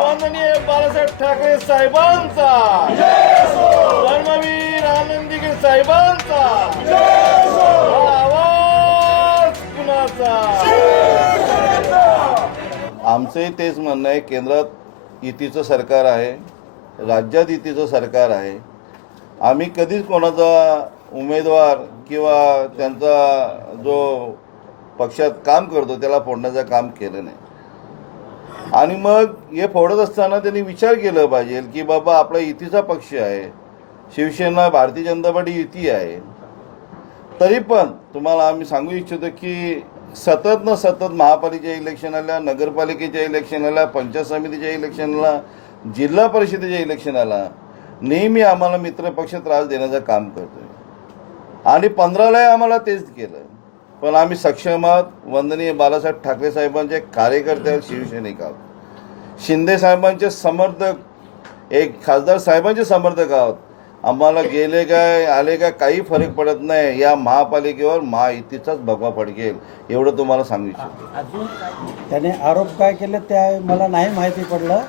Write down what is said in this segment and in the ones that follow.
माननीय बाळासाहेब ठाकरे साहेबांचा. धर्मवीर साहेबांचा. आवाज कुणाचा? आमचंही तेच म्हणणं आहे केंद्रात युतीचं सरकार आहे राज्यात युतीचं सरकार आहे. आम्ही कधीच कोणाचा उमेदवार किंवा त्यांचा जो पक्षात काम करतो त्याला फोडण्याचं काम केलं नाही. आणि मग हे फोडत असताना त्यांनी विचार केला पाहिजे की बाबा आपला युतीचा पक्ष आहे. शिवसेना भारतीय जनता पार्टी युती आहे. तरी पण तुम्हाला आम्ही सांगू इच्छितो की सतत न सतत महापालिकेच्या इलेक्शनाला नगरपालिकेच्या इलेक्शनाला पंचायत समितीच्या इलेक्शनला जिल्हा परिषदेच्या इलेक्शनाला नेहमी आम्हाला मित्रपक्ष त्रास देण्याचं काम करतोय. आणि पंधरालाही आम्हाला तेच केलं पण आम्ही सक्षम आहोत वंदनीय बाळासाहेब ठाकरे साहेबांचे कार्यकर्ते आहेत शिवसैनिक आहोत. शिंदे साहेबांचे समर्थक एक खासदार साहेबांचे समर्थक आहोत. आम्हाला गेले काय आले काय काही फरक पडत नाही. या महापालिकेवर महायुतीचाच भगवा फडकेल एवढं तुम्हाला सांगू इच्छितो. त्याने आरोप काय केले त्या मला नाही माहिती पडलं.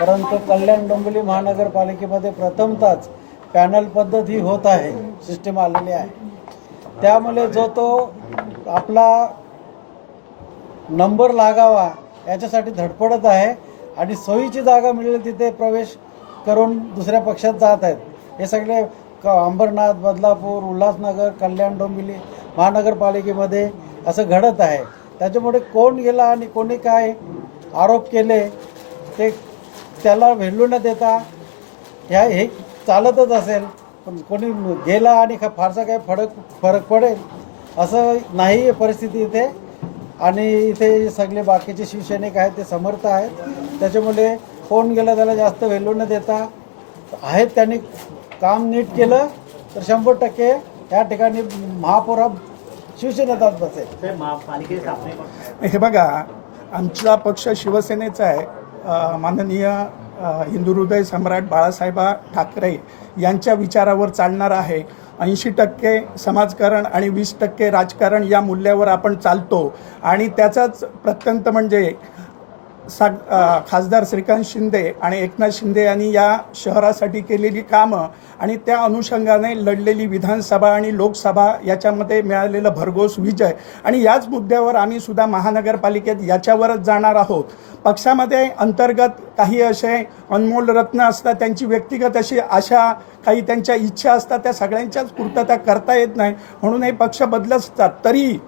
परंतु कल्याण डोंबिवली महानगरपालिकेमध्ये प्रथमतःच पॅनल पद्धत ही होत आहे सिस्टीम आलेली आहे. त्यामुळे जो तो आपला नंबर लागावा याच्यासाठी धडपडत आहे आणि सोयीची जागा मिळेल तिथे प्रवेश करून दुसऱ्या पक्षात जात आहेत. हे सगळे क अंबरनाथ बदलापूर उल्हासनगर कल्याण डोंबिवली महानगरपालिकेमध्ये असं घडत आहे. त्याच्यामुळे कोण गेला आणि कोणी काय आरोप केले ते त्याला व्हॅल्यू न देता ह्या हे चालतच असेल. पण कोणी गेला आणि फारसा काही फरक फरक पडेल. असं नाही आहे परिस्थिती इथे. आणि इथे सगळे बाकीचे शिवसैनिक आहेत ते समर्थ आहेत. त्याच्यामुळे कोण गेलं त्याला जास्त व्हॅल्यू न देता आहेत त्यांनी काम नीट केलं. तर शंभर टक्के या ठिकाणी महापौरा शिवसेनेतात बसेल हे बघा आमचा पक्ष शिवसेनेचा आहे. माननीय हिंदू हृदय सम्राट बाळासाहेबा ठाकरे यांच्या विचारावर चालणार आहे. ऐंशी टक्के समाजकारण आणि वीस टक्के राजकारण या मूल्यावर आपण चालतो. आणि त्याचाच प्रत्यंत म्हणजे सा खासदार श्रीकांत शिंदे आणि एकनाथ शिंदे यांनी या शहरासाठी केलेली कामं आणि त्या अनुषंगाने लढलेली विधानसभा आणि लोकसभा याच्यामध्ये मिळालेलं भरघोस विजय. आणि याच मुद्द्यावर आम्ही सुद्धा महानगरपालिकेत याच्यावरच जाणार आहोत. पक्षामध्ये अंतर्गत काही असे अनमोल रत्न असतात त्यांची व्यक्तिगत अशी आशा काही त्यांच्या इच्छा असतात त्या सगळ्यांच्याच पूर्तता करता येत नाही. म्हणून हे पक्ष बदलत असतात. तरी